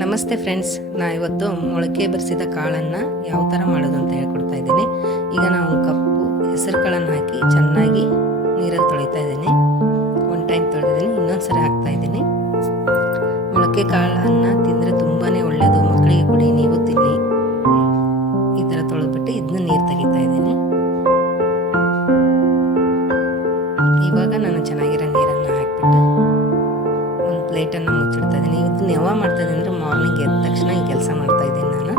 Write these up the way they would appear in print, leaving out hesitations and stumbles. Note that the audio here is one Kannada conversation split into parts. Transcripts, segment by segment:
ನಮಸ್ತೆ ಫ್ರೆಂಡ್ಸ್, ಇವತ್ತು ಮೊಳಕೆ ಬರಿಸಿದ ಕಾಳನ್ನು ಯಾವ ಥರ ಮಾಡೋದು ಅಂತ ಹೇಳ್ಕೊಡ್ತಾ ಇದ್ದೀನಿ. ಈಗ ನಾವು ಕಪ್ಪು ಹೆಸರು ಕಾಳನ್ನು ಹಾಕಿ ಚೆನ್ನಾಗಿ ನೀರಲ್ಲಿ ತೊಳಿತಾ ಇದ್ದೀನಿ. ಒನ್ ಟೈಮ್ ತೊಳೆದಿದ್ದೀನಿ, ಇನ್ನೊಂದು ಸರಿ ಹಾಕ್ತಾ ಇದ್ದೀನಿ. ಮೊಳಕೆ ಕಾಳನ್ನು ತಿಂದರೆ ತುಂಬಾ ಒಳ್ಳೆಯದು. ಮಕ್ಕಳಿಗೆ ಕೊಡಿ, ನೀವು ತಿನ್ನಿ. ಈ ಥರ ತೊಳೆದ್ಬಿಟ್ಟು ಇದನ್ನ ನೀರು ತೆಗಿತಾ ಇದ್ದೀನಿ. ಇವಾಗ ನಾನು ಚೆನ್ನಾಗಿರೋ ನೀರನ್ನು ಹಾಕಿಬಿಟ್ಟು ಒಂದು ಪ್ಲೇಟನ್ನು ಮುಚ್ಚಿಡ್ತಾ ಇದ್ದೀನಿ. ಇದನ್ನ ಯಾವಾಗ ಮಾಡ್ತಾ ಇದ್ದೀನಿ ಅಂದರೆ ಮಾರ್ನಿಂಗ್ ಎದ್ದ ತಕ್ಷಣ ಈ ಕೆಲಸ ಮಾಡ್ತಾ ಇದ್ದೀನಿ ನಾನು.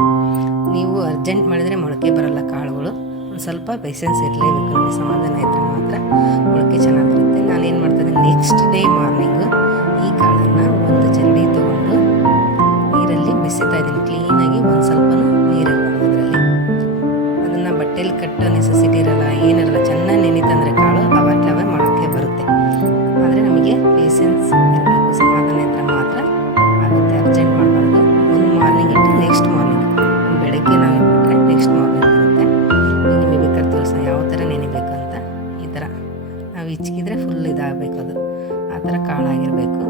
ನೀವು ಅರ್ಜೆಂಟ್ ಮಾಡಿದರೆ ಮೊಳಕೆ ಬರಲ್ಲ ಕಾಳುಗಳು. ಒಂದು ಸ್ವಲ್ಪ ಪೇಷನ್ಸ್ ಇರಲೇಬೇಕು. ನಮಗೆ ಸಮಾಧಾನ ಇದ್ದರೆ ಮಾತ್ರ ಮೊಳಕೆ ಚೆನ್ನಾಗಿ ಬರುತ್ತೆ. ನಾನೇನು ಮಾಡ್ತಾಯಿದ್ದೀನಿ, ನೆಕ್ಸ್ಟ್ ಡೇ ಮಾರ್ನಿಂಗು ಈ ಕಾಳನ್ನು ಒಂದು ಜರಡಿ ತೊಗೊಂಡು ನೀರಲ್ಲಿ ಬೆಸಿತಾ ಇದ್ದೀನಿ. ಕ್ಲೀನಾಗಿ ಒಂದು ಸ್ವಲ್ಪನೂ ನೀರಿರಲ್ಲ ಅದರಲ್ಲಿ. ಅದನ್ನು ಬಟ್ಟೆಯಲ್ಲಿ ಕಟ್ಟೋ ನೆಸೆಸಿಟಿ ಇರಲ್ಲ, ಏನಿರಲ್ಲ. ಚೆನ್ನಾಗಿ ನೆನೀತಂದರೆ ಕಾಳು ಅವತ್ತವೇ ಮೊಳಕೆ ಬರುತ್ತೆ. ಆದರೆ ನಮಗೆ ಪೇಷನ್ಸ್ ಇರಬೇಕು, ಸಮಾಧಾನ ಇದ್ದರೆ ಮಾತ್ರ ಆಗುತ್ತೆ. ಅರ್ಜೆಂಟ್ ಮಾಡಬಾರ್ದು. ಒಂದು ಮಾರ್ನಿಂಗ್ ಇಟ್ಟು ನೆಕ್ಸ್ಟ್ ಮಾರ್ನಿಂಗ್, ಬೆಳಗ್ಗೆ ನಾವು ಇಟ್ಬಿಟ್ರೆ ನೆಕ್ಸ್ಟ್ ಮಾರ್ನಿಂಗ್ ಬರುತ್ತೆ. ನಿಮಗೆ ಬೇಕಾದ್ರೆ ತೋರಿಸ ಯಾವ ಥರ ನೆನಿಬೇಕು ಅಂತ. ಈ ಥರ ನಾವು ಹಿಚ್ಕಿದ್ರೆ ಫುಲ್ ಇದಾಗಬೇಕು, ಅದು ಆ ಥರ ಕಾಳಾಗಿರಬೇಕು.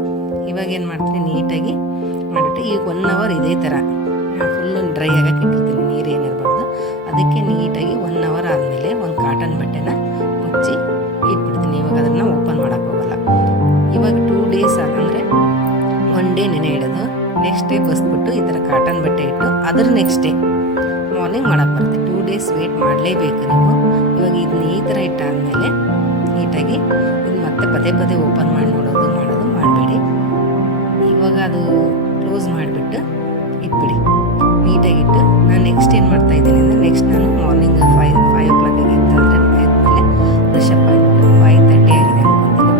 ಇವಾಗ ಏನು ಮಾಡ್ತೀನಿ, ನೀಟಾಗಿ ಮಾಡಿಬಿಟ್ಟು ಈಗ 1 ಅವರ್ ಇದೇ ಥರ ಫುಲ್ಲು ಡ್ರೈ ಆಗಕ್ಕೆ ಇಟ್ಟಿರ್ತೀನಿ. ನೀರೇನಿರಬಾರ್ದು. ಅದಕ್ಕೆ ನೀಟಾಗಿ 1 ಅವರ್ ಆದಮೇಲೆ ಒಂದು ಕಾಟನ್ ಬಟ್ಟೆನ ಮುಚ್ಚಿ ಇಟ್ಬಿಡ್ತೀನಿ. ಇವಾಗ ಅದನ್ನು ಓಪನ್ ಮಾಡೋಕ್ಕೆ ಹೋಗಲ್ಲ. ಇವಾಗ 2 ಡೇಸ್ ಅಂದರೆ 1 ಡೇ ನೆನೆ ಇಡೋದು, ನೆಕ್ಸ್ಟ್ ಡೇ ಬಸ್ಬಿಟ್ಟು ಈ ಥರ ಕಾಟನ್ ಬಟ್ಟೆ ಇಟ್ಟು ಅದ್ರ ನೆಕ್ಸ್ಟ್ ಡೇ ಮಾರ್ನಿಂಗ್ ಮಾಡೋಕ್ಕೆ ಬರುತ್ತೆ. 2 ಡೇಸ್ ವೇಟ್ ಮಾಡಲೇಬೇಕು ನೀವು. ಇವಾಗ ಇದನ್ನ ಈ ಥರ ಇಟ್ಟಾದಮೇಲೆ ನೀಟಾಗಿ ಇದು ಮತ್ತೆ ಪದೇ ಪದೇ ಓಪನ್ ಮಾಡಿ ಮಾಡೋದು ಮಾಡಬೇಡಿ. ಇವಾಗ ಅದು ಕ್ಲೋಸ್ ಮಾಡಿಬಿಟ್ಟು ಇಟ್ಬಿಡಿ. ನೀಟಾಗಿಟ್ಟು ನಾನು ನೆಕ್ಸ್ಟ್ ಏನು ಮಾಡ್ತಾಯಿದ್ದೀನಿ ಅಂದರೆ, ನೆಕ್ಸ್ಟ್ ನಾನು ಮಾರ್ನಿಂಗ್ 5 o'clock ಇತ್ತಂದರೆ ಆದಮೇಲೆ ಫ್ರೆಶ್ ಅಪ್ ಆಗಿಬಿಟ್ಟು 5:30 ಆಗಿದೆ ಅನ್ಕೊತೀನಿ.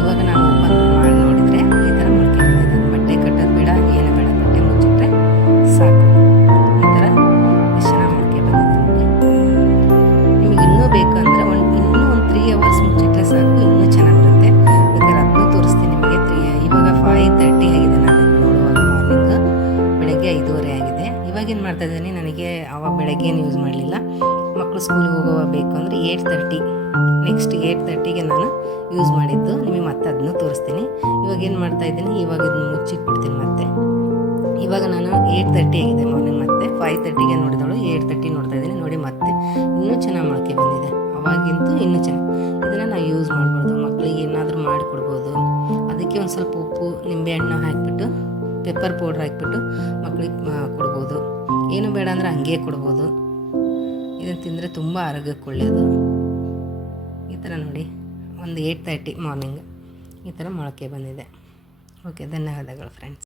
ಇವಾಗ ನಾನು ಓಪನ್ ಮಾಡಿ ನೋಡಿದರೆ ಈ ಥರ ಮೊಳಕೆ ಬಂದಿದೆ. ಬಟ್ಟೆ ಕಟ್ಟೋದು ಬೇಡ, ಏನು ಬೇಡ, ಬಟ್ಟೆ ಮುಚ್ಚಿಟ್ರೆ ಸಾಕು. ಈ ಥರ ಎಷ್ಟು ಚೆನ್ನಾಗಿ ಮೊಳಕೆ ಬಂದಿದೆ ನೋಡಿ. ನಿಮಗೆ ಇನ್ನೂ ಬೇಕು ಅಂದರೆ ಇನ್ನೂ ಒಂದು 3 hours ಮುಚ್ಚಿಟ್ರೆ ಸಾಕು, ಇನ್ನೂ ಚೆನ್ನಾಗಿರುತ್ತೆ. ಬೇಕಾದ್ರೆ ಅದನ್ನೂ ತೋರಿಸ್ತೀನಿ ನಿಮಗೆ. ಇವಾಗ 5:30 ಆಗಿದೆ ನಾನು ನೋಡುವಾಗ. ಮಾರ್ನಿಂಗ್ ಬೆಳಗ್ಗೆ 5:30 ಆಗಿದೆ. ಇವಾಗೇನು ಮಾಡ್ತಾಯಿದ್ದೀನಿ, ನನಗೆ ಆವಾಗ ಬೆಳಗ್ಗೆ ಏನು ಯೂಸ್ ಮಾಡಲಿಲ್ಲ. ಮಕ್ಕಳು ಸ್ಕೂಲಿಗೆ ಹೋಗಬೇಕು ಅಂದರೆ 8:30, ನೆಕ್ಸ್ಟ್ 8:30ಗೆ ನಾನು ಯೂಸ್ ಮಾಡಿದ್ದು. ನಿಮಗೆ ಮತ್ತೆ ಅದನ್ನು ತೋರಿಸ್ತೀನಿ. ಇವಾಗ ಏನು ಮಾಡ್ತಾಯಿದ್ದೀನಿ, ಇವಾಗ ಇದನ್ನು ಮುಚ್ಚಿಟ್ಬಿಡ್ತೀನಿ ಮತ್ತೆ. ಇವಾಗ ನಾನು 8:30 ಆಗಿದೆ ಮಾರ್ನಿಂಗ್, ಮತ್ತೆ 5:30ಗೆ ನೋಡಿದವಳು 8:30 ನೋಡ್ತಾ ಇದ್ದೀನಿ ನೋಡಿ. ಮತ್ತೆ ಇನ್ನೂ ಚೆನ್ನಾಗಿ ಮೊಳಕೆ ಬಂದಿದೆ. ಅವಾಗಿಂತೂ ಇನ್ನೂ ಚೆನ್ನಾಗಿ. ಇದನ್ನು ನಾವು ಯೂಸ್ ಮಾಡ್ಬೋದು, ಮಕ್ಕಳಿಗೆ ಏನಾದರೂ ಮಾಡಿಕೊಡ್ಬೋದು. ಅದಕ್ಕೆ ಒಂದು ಸ್ವಲ್ಪ ಉಪ್ಪು, ನಿಂಬೆಹಣ್ಣು ಹಾಕಿಬಿಟ್ಟು, ಪೆಪ್ಪರ್ ಪೌಡ್ರ್ ಹಾಕಿಬಿಟ್ಟು ಮಕ್ಕಳಿಗೆ ಕೊಡ್ಬೋದು. ಏನು ಬೇಡ ಅಂದರೆ ಹಂಗೆ ಕೊಡ್ಬೋದು. ಇದನ್ನು ತಿಂದರೆ ತುಂಬ ಆರೋಗ್ಯಕ್ಕೆ ಒಳ್ಳೆಯದು. ಈ ಥರ ನೋಡಿ, ಒಂದು 8:30 ಮಾರ್ನಿಂಗ್ ಈ ಥರ ಮೊಳಕೆ ಬಂದಿದೆ. ಓಕೆ, ಧನ್ಯವಾದಗಳು ಫ್ರೆಂಡ್ಸ್.